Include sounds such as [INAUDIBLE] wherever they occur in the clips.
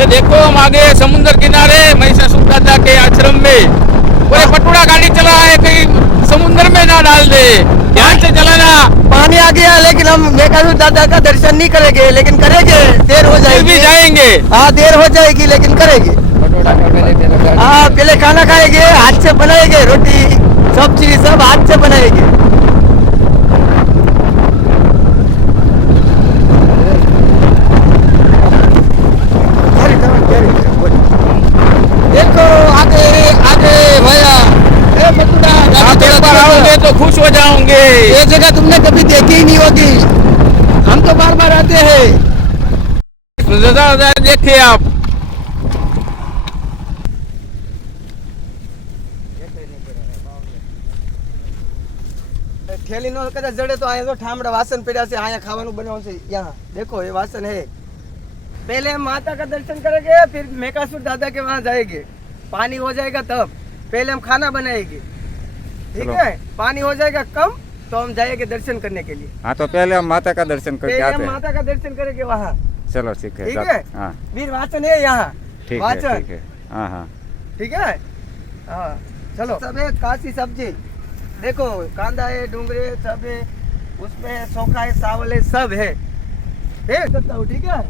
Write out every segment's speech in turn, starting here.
ये देखो हम आगे समुद्र किनारे महिषासुर दादा के आश्रम में। कोई पटोड़ा गाड़ी चला है कहीं समुद्र में ना डाल दे। ध्यान से चलाना। पानी आ गया लेकिन हम मेघालय दादा का दर्शन नहीं करेंगे लेकिन करेंगे। देर हो जाएगी। जाएँगे। हाँ देर हो जाएगी लेकिन करेंगे। हाँ पहले खाना खाएँगे हाथ से बनाएँगे रोटी सब्ज़ी सब हाथ से बनाएँगे देखो आगे आगे भैया ए बटुड़ा आप एक बार आओगे तो खुश हो जाओगे ये जगह तुमने कभी देखी ही नहीं होगी हम तो बार बार आते हैं दादा दादा देखिए आप થેલી નો કદાચ જડે તો અહીંયા તો ઠામડા વાસણ પડ્યા છે અહીંયા ખાવાનું બનાવવાનું છે यहाँ देखो ये वासन है पहले हम माता का दर्शन करेंगे फिर मेकासुर दादा के वहाँ जाएंगे पानी हो जाएगा तब पहले हम खाना बनाएंगे ठीक चलो। है पानी हो जाएगा कम तो हम जाएँगे दर्शन करने के लिए। हाँ तो पहले हम माता का दर्शन करके पहले आते हम हैं। माता का दर्शन करेंगे वहाँ। चलो ठीक है ठीक है? हाँ। वीर वाचन है यहाँ। ठीक है ठीक है। हाँ हाँ। ठीक है? हाँ चलो। सब है काशी सब्ज़ी देखो कांदा है डूंगरे सब है उसमें सोखा है चावल है सब हूँ ठीक है?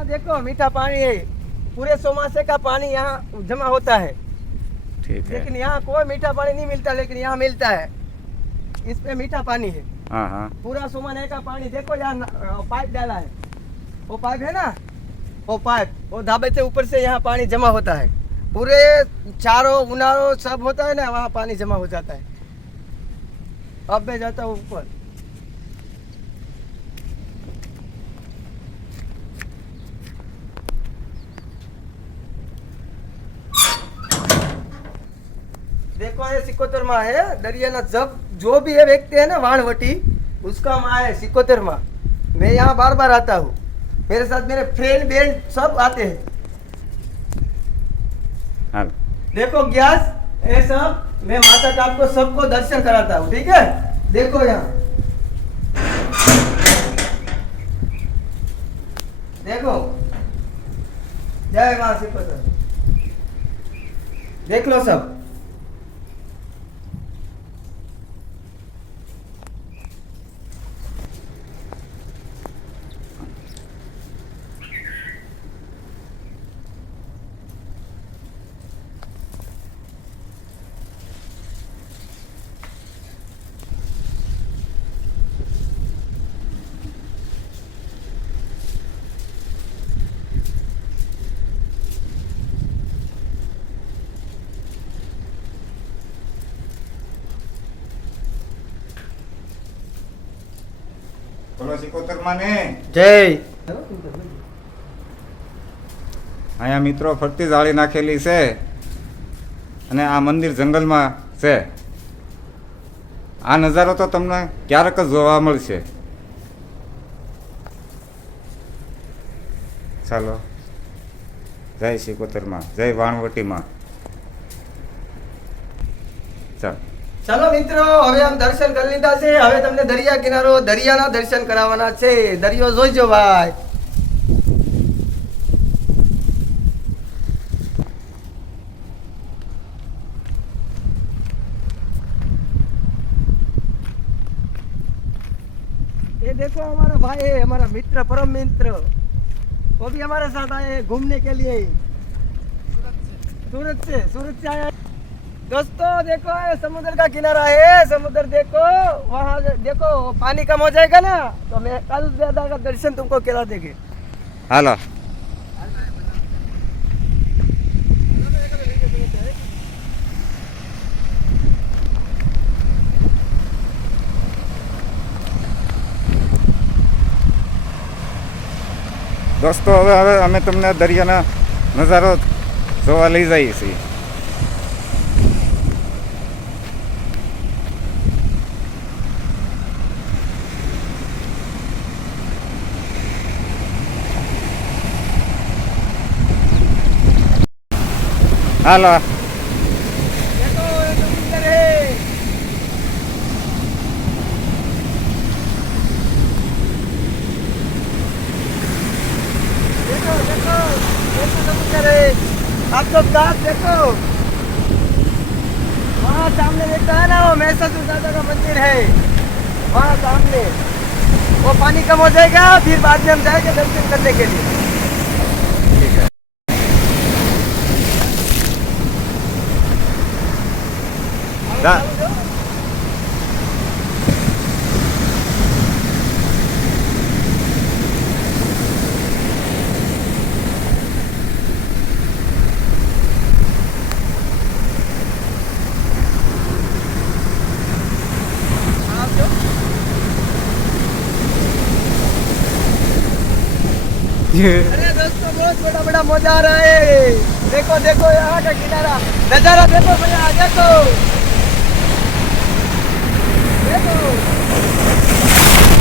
यहाँ देखो मीठा पानी है। पूरे सोमासे का पानी यहाँ जमा होता है। ठीक है। लेकिन यहाँ कोई मीठा पानी नहीं मिलता लेकिन यहाँ मिलता है। इसमें मीठा पानी है। हाँ हाँ। पूरा सुमन का पानी देखो यहाँ पाइप डाला है। वो पाइप है ना? वो पाइप वो ढाबे से ऊपर से यहाँ पानी जमा होता है। पूरे चारों उनारों सब होता है ना वहाँ पानी जमा हो जाता है। अब मैं जाता हूँ ऊपर। सिकोतर माँ है दरिया ना जब जो भी है व्यक्ति है ना वाणवटी उसका माँ है सिकोतर माँ मैं यहाँ बार बार आता हूँ। मेरे साथ मेरे फ्रेंड बेंड सब आते हैं। हाँ। देखो गैस ये सब मैं माता का आपको सबको दर्शन कराता हूँ ठीक है? देखो यहाँ। देखो। जय माँ सिकोतर। देख लो सब। બોલો સિકોતર માને જય. અહીંયા મિત્રો ફરતી જાળી નાખેલી છે. અને આ મંદિર જંગલમાં છે. આ નજારો તો તમને ક્યારેક જ જોવા મળશે. ચાલો. જય શ્રી કોતરમાં જય વાણવટીમાં. ચાલો. ચાલો મિત્રો હવે આમ દર્શન કરી લીધા છે હવે તમને દરિયા કિનારો દરિયાના દર્શન કરાવવાના છે દરિયો જોઈજો ભાઈ ये देखो हमारा भाई है हमारा मित्र परम मित्र वो भी हमारे साथ आए हैं घूमने के लिए सूरत से सूरत से आया है। दोस्तों देखो ये समुद्र का किनारा है समुद्र देखो वहाँ से- देखो पानी कम हो जाएगा ना तो मैं कल दादा का दर्शन तुमको करा देंगे હાલો દોસ્તો હવે હવે અમે તમને દરિયાના નજારો જોવા લઈ જઈએ છીએ હાલો आप सब देखो वहाँ सामने देखता है ना वो मैसूर दादा का मंदिर है वहाँ सामने वो पानी कम हो जाएगा फिर बाद में हम जाएँगे दर्शन करने के लिए दा- अरे दोस्तों, बहुत बड़ा बड़ा मज़ा आ रहा है। देखो देखो, यहाँ का किनारा। नज़ारा देखो भैया देखो देखो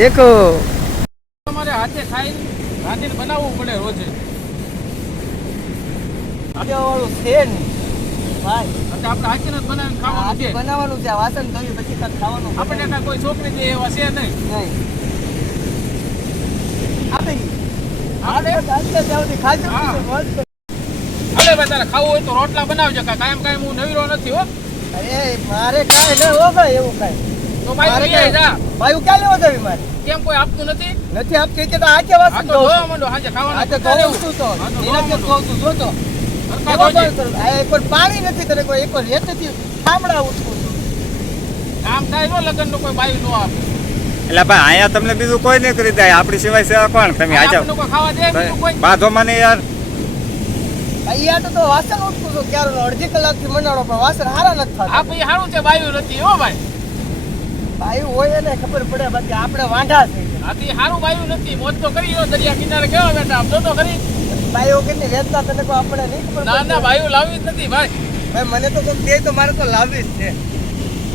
देखो તમારે હાથે ખાઈ રાંધીને બનાવવું પડે રોજે. વાળું છે નહીં. ભાઈ. એટલે આપણે હાથીને જ બનાવીને ખાવાનું છે. બનાવવાનું છે વાસણ ધોઈ પછી કાંઈ ખાવાનું આપણે કાંઈ કોઈ છોકરી છે એવા છે નહીં. નહીં. આપણે? તારે ખાવું હોય તો રોટલા બનાવજો કાંઈ કાયમ કાયમ હું નવીરો નથી હો. અરે મારે કાંઈ ન હો ભાઈ એવું કાંઈ. તો ભાઈ લઈ આવી જા. ભાઈ હું ક્યાં લેવો જવી મારે? કેમ કોઈ આપતું નથી? નથી આપતી કે તો હાજે ખાવાનું છું તો. એના છું? આ એક વાર પાણી નથી તને કોઈ એક વાર રેતથી થાંભળા ઉઠું છું. આમ થાય નો લગ્ન નો કોઈ બાયું નો આપે. એટલે ભાઈ અહીંયા તમને બીજું કોઈ નહીં કરી દે. આપણી સિવાય સેવા કોણ? તમે કોઈ બાંધો મને યાર. અહીંયા તો તો વાસણ ઉઠું છું. ક્યારે અડધી કલાકથી મંડાણો પણ વાસણ હારા નથી આ ભાઈ સારું છે બાયું નથી હો ભાઈ. ભાઈ હોય એને ખબર પડે બાકી આપણે વાંઢા છે આથી સારું બાયું નથી મોજ તો કરી લો દરિયા કિનારે કેવા બેઠા આમ તો ખરી. ભાઈઓ કેટલી વેચતા તને કોઈ આપણે નહીં ખબર ના ના બાયું લાવી જ નથી ભાઈ. ભાઈ મને તો કોઈ દે તો મારે તો લાવવી જ છે.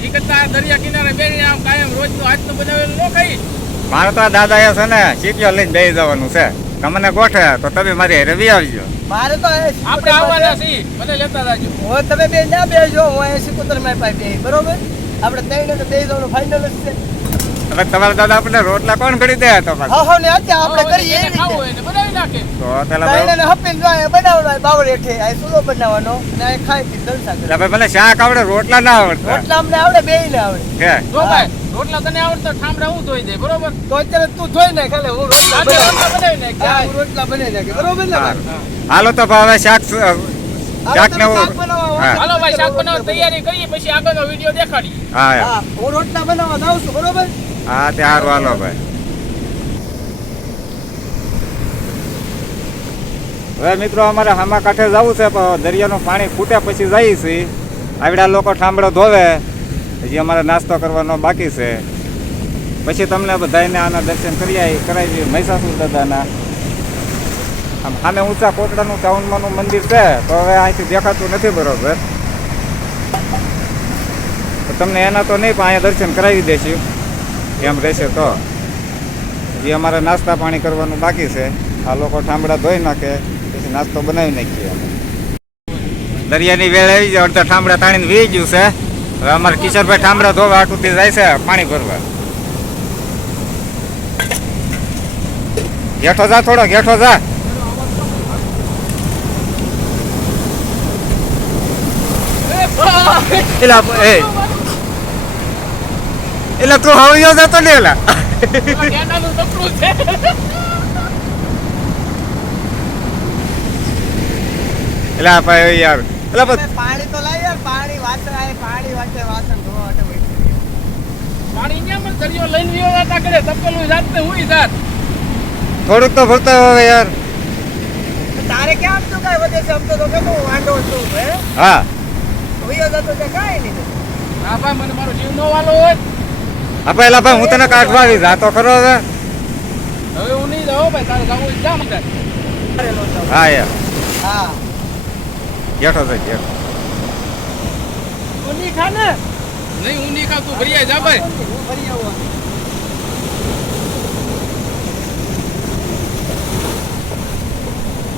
એ કરતા દરિયા કિનારે બેસી આમ કાયમ રોજ તો આજ તો બનાવેલું ન ખાઈ. મારે તો આ દાદા એ છે ને ચીપિયો લઈને બેસી જવાનું છે. તમને ગોઠે તો તમે મારી રવિ આવજો. મારે તો એ આપણે આવવાના છીએ મને લેતા જાજો હવે તમે બે ના બેજો હું અહીં સિકોતર મારી પાસે બે બરોબર? આપણે ત્રણ અને બે જવાનું ફાઇનલ જ છે. હવે તમારા દાદા આપણને રોટલા કોણ કરી દે તો હા હા ને અત્યારે આપણે કરીએ એ રીતે. બનાવી નાખે. તો પેલા ભાઈ હપીને જો અહીંયા બનાવવાનો હોય બાવળ હેઠે. આ સુલો બનાવવાનો. અને અહીં ખાઈ પી જલસા કરે એટલે ભાઈ શાક આવડે રોટલા ના આવડતા. રોટલા અમને આવડે બેય ને આવડે. કે જો ભાઈ રોટલા તને આવડતો ઠામડા હું ધોઈ દે બરોબર? તો અત્યારે તું ધોઈ નાખ ખાલે હું રોટલા બનાવું. રોટલા બનાવી નાખ રોટલા બનાવી નાખી. બરોબર ને હાલો તો ભાવે શાક શાક. હાલો ભાઈ શાક બનાવવા તૈયારી કરીએ પછી આગળનો વિડિયો દેખાડીએ. હા હા. રોટલા બનાવવા જાઉં છું બરોબર? હા તે હાલો ભાઈ. હવે મિત્રો અમારે હામા કાંઠે જવું છે પણ દરિયાનું પાણી ફૂટે પછી જઈએ છીએ. આવડા લોકો ઠામડો ધોવે. હજી અમારે નાસ્તો કરવાનો બાકી છે. પછી તમને બધાને આના દર્શન કરી કરાવી મહિષાસુર દાદાના. આમ સામે ઊંચા કોટડાનું ચાઉંડમાનું મંદિર છે, તો હવે અહીંથી દેખાતું નથી બરોબર. તો તમને એના તો નહીં, પણ અહીંયા દર્શન કરાવી દેશું. એમ રહેશે તો. જે અમારે નાસ્તા પાણી કરવાનું બાકી છે. આ લોકો ઠામડા ધોઈ નાખે, પછી નાસ્તો બનાવી નાખીએ દરિયાની વેળ આવી જાય, અડધા ઠામડા તાણીને વી ગયું છે. હવે અમારે કિશોરભાઈ ઠામડા ધોવા આટુથી જાય છે, પાણી ભરવા. ઘેઠો જા થોડો ઘેઠો જા. એલા એ. એલા તું હવિયો જતો ને એલા? એલા ભાઈ યાર એલા પાણી તો લાય યાર પાણી વાસણ પાણી વાંચે વાસણ ધોવા માટે. પાણી અહીંયા મને દરિયો લઈને વિયો જતા કરે તપેલું જાત ને હુંય જાત. થોડુંક તો ભરતા હવે યાર. તારે ક્યાં તું કઈ વધે છે? આમ તો તો કેમ વાંડો છું હે? હા. વયો જતો કાંઈ નહીં હા ભાઈ મને મારો જીવ નો વાલો હોય આપણે એલા ભાઈ હું તને કાઢવા આવી જા તો ખરો હવે. હવે હું નહીં જાઉં ભાઈ તારે જાવું જા મને તો. હા યાર. હા. જેઠો છે જેઠો. તું નહીં ખા ને. નહીં હું નહીં ખાવ તું ભરી જા ભાઈ. હું ભરી આવું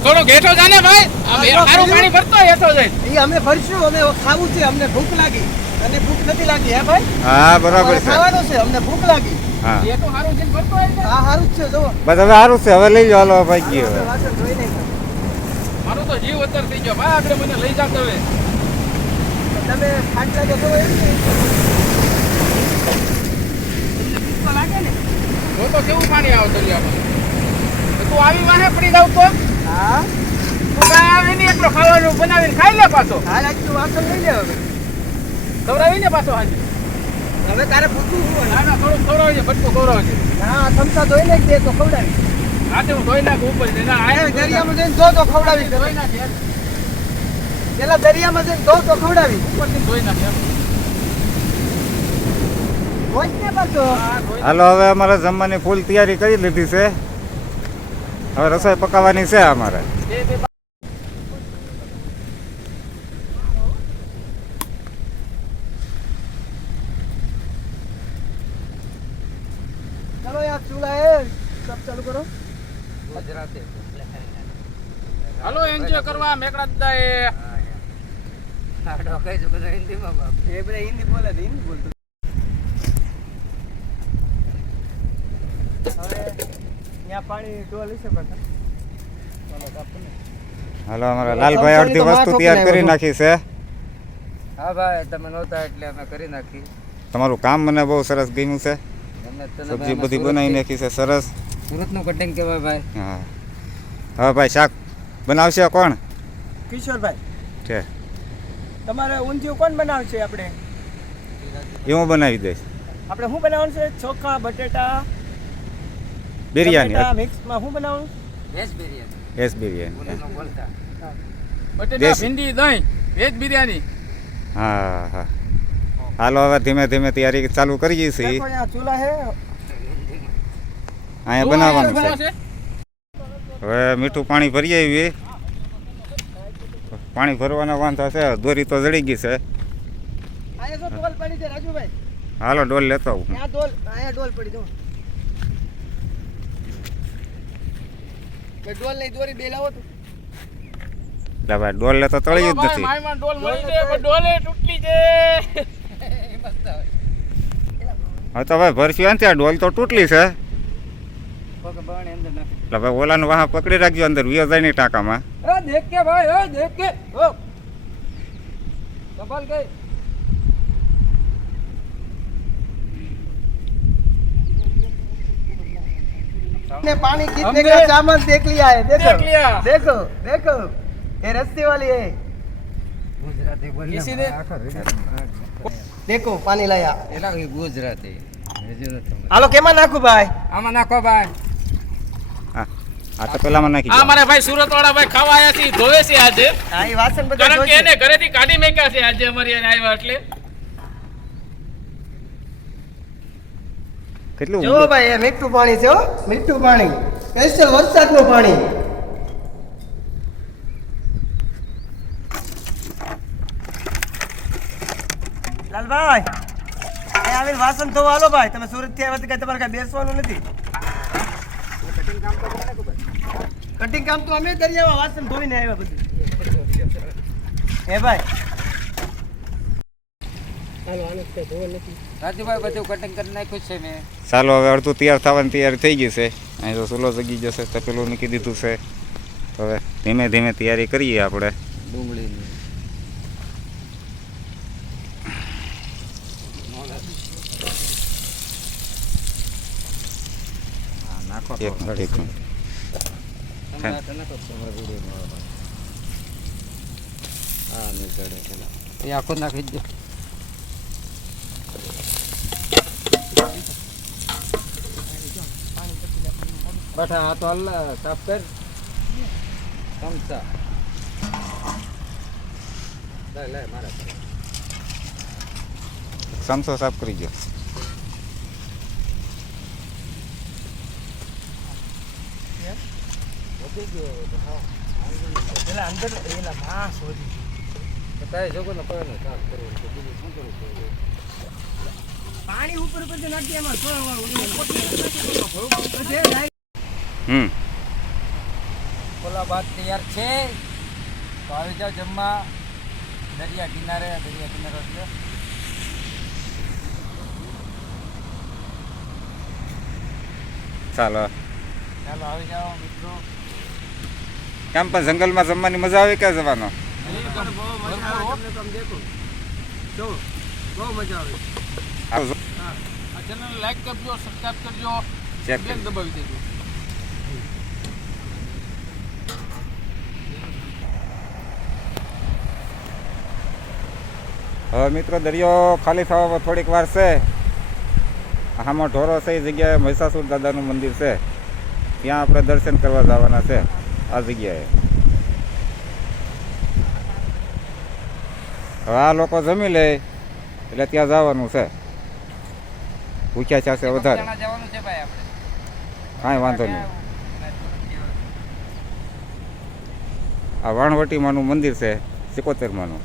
થોડો ઘેઠો જાને ભાઈ. તો સારું પાણી ભરતો હેઠો જઈને. એ અમે ભરશું અમે ખાવું છે અમને ભૂખ લાગી. અને ભૂખ નથી લાગી હે ભાઈ? હા બરાબર છે. ખાવાનું છે અમને ભૂખ લાગી. હા. હેઠો સારું છે ભરતો હોય ને. સારું છે જો બસ હવે સારું છે હવે લઈ જાવ હાલો ભાઈ ગયો. મારો તો જીવ અતર થઈ ગયો. ભાઈ આપણે મને લઈ જાતો હવે તમે ખાટલા જો તો એમ ને ભૂખ તો લાગે ને. તો કેવું પાણી આવતું તું આવી વાહે પડી જાવ તો? હા? કાંઈ આવે ખાવાનું બનાવીને ખાઈ લે પાછો? હાલ આજનું વાસણ લઈ લે હવે. ખવડાવીને પાછો હાજર હવે તારે પૂછવું શું? ના ના થોડુંક ખવડાવજે બટકું ખવડાવજે. ના આ થમસા ધોઈ નાખ દે તો ખવડાવી. રાતે હું ધોઈ નાખું ઉપર. ના આયા દરિયામાં જઈને ધો તો ખવડાવી ધોઈ નાખ. પેલા દરિયામાં જઈને ધો તો ખવડાવી. ઉપરથી ધોઈ નાખ. હાલો હવે અમારે જમવાની ફૂલ તૈયારી કરી લીધી છે. હવે રસોઈ પકાવવાની છે અમારે. ચલો યાર ચૂલા હે સબ ચાલુ કરો. હાલો એન્જોય કરવા મેકડા દાદા એ હિન્દી બોલે હિન્દી બોલતો હવે ત્યાં પાણી ડોલ હશે પાછા ચાલો કાપો ને. હાલો અમારા લાલભાઈ અડધી વસ્તુ તૈયાર કરી નાખી છે. હા ભાઈ તમે નહોતા એટલે અમે કરી નાખી. તમારું કામ મને બહુ સરસ ગમ્યું છે. સબ્જી બધી બનાવી નાખી છે સરસ. સુરતનું કટિંગ કહેવાય ભાઈ. હા. હવે ભાઈ શાક બનાવશે કોણ? કિશોરભાઈ. છે. તમારે ઊંધિયું કોણ બનાવશે આપણે? એ હું બનાવી દઈશ. આપણે શું બનાવવાનું છે? ચોખા બટેટા બિરયાની મિક્સમાં શું બનાવવાનું વેજ બિરયાની એસ બિરયાની બટેટા ભીંડી દહીં વેજ બિરયાની હા હા. હાલો હવે ધીમે ધીમે તૈયારી ચાલુ કરીએ છીએ. અહીંયા ચૂલા હે? અહીંયા બનાવવાનું છે. હવે મીઠું પાણી ભરી આવ્યું પાણી ભરવાના વાંધો છે દોરી તો જડી ગઈ છે. અહીંયા જો ડોલ પડી છે રાજુભાઈ. હાલો ડોલ લેતો આવું ડોલ અહીંયા ડોલ પડી જો ડોલ લઈ દોરી બે લાવો તો. ભાઈ ડોલ લેતો તળી જ નથી. મારી માં ડોલ મળી છે પણ ડોલે તૂટલી છે. [LAUGHS] હવે તો ભાઈ ભરશું ને ત્યાં ડોલ તો તૂટલી છે. એટલે ભાઈ ઓલાનું વાહ પકડી રાખજો અંદર વિયો જાય નહીં ટાંકામાં દેખ કે ભાઈ દેખ. કે ઓ. સંભાલ ગઈ ने पानी कितने हमने- का सामान देख लिया है देखो देख लिया। देखो देखो ये रस्ते वाली है ગુજરાતી બોલ किसी ने- देखो पानी लाया એલા એ ગુજરાતી હજુ નથી સમજ. હાલો કેમાં નાખું ભાઈ આમાં નાખો ભાઈ હા આ તો પેલામાં નાખી આ દો મારા ભાઈ સુરત વાળા ભાઈ ખાવા આવ્યા છે ઈ ધોવે છે આજે હા એ વાસણ બધા કારણ કે જોઈશે. એને ઘરેથી કાઢી મેક્યા છે આજે અમારી હારે આવ્યા એટલે કેટલું જો ભાઈ એ મીઠું પાણી છે હો. મીઠું પાણી. સ્પેશિયલ વરસાદનું પાણી. લાલભાઈ એ આવીને વાસણ ધોવા હાલો ભાઈ. તમે સુરતથી આવ્યા કઈ તમારે કઈ બેસવાનું નથી. કટિંગ કામ તો અમે કરી આવ્યા વાસણ ધોઈને આવ્યા બધું હે ભાઈ હાલો આને કઈ ધોવા નથી રાજુભાઈ બધું કટિંગ કરી નાખ્યું છે મેં. ચાલો હવે અડધું તૈયાર થવાનું તૈયાર થઈ ગયું છે. અહીં તો સુલો જગી જશે તપેલું મૂકી દીધું છે. હવે ધીમે ધીમે તૈયારી કરીએ આપણે. ડુંગળી નાખો એક મિનિટ એક મિનિટ. આ તો પેલા એ આખો નાખી દો. બઠા આ તો અલ્લા સાફ કર. ચમચા લે લે મારા પર. સમસો સાફ કરી ગયો. અંદર એના માં શોધી કાંઈ જોગો ને પડે સાફ કરવું તો બીજું શું કરવું પડે પાણી ઉપર ઉપર નાખી એમાં હમ. ખોલા ભાત તૈયાર છે. તો આવી જાઓ જમવા. દરિયા કિનારે દરિયા કિનારે ચાલો. ચાલો આવી જાઓ મિત્રો. કેમ પણ જંગલમાં જમવાની મજા આવે ક્યાં જવાનો? જો બહુ મજા આવે આવજો. આ ચેનલ લાઈક કરજો સબસ્ક્રાઇબ કરજો બેલ દબાવી દેજો. હવે મિત્રો દરિયો ખાલી થવા થોડીક વાર છે. આમાં ઢોરો છે એ જગ્યાએ મહિષાસુર દાદાનું મંદિર છે. ત્યાં આપણે દર્શન કરવા જવાના છે આ જગ્યાએ. હવે આ લોકો જમી લે એટલે ત્યાં જવાનું છે. ભૂખ્યા ચાશે વધારે. કાંઈ વાંધો નહીં. આ વાણવટીમાંનું મંદિર છે સિકોતેરમાંનું.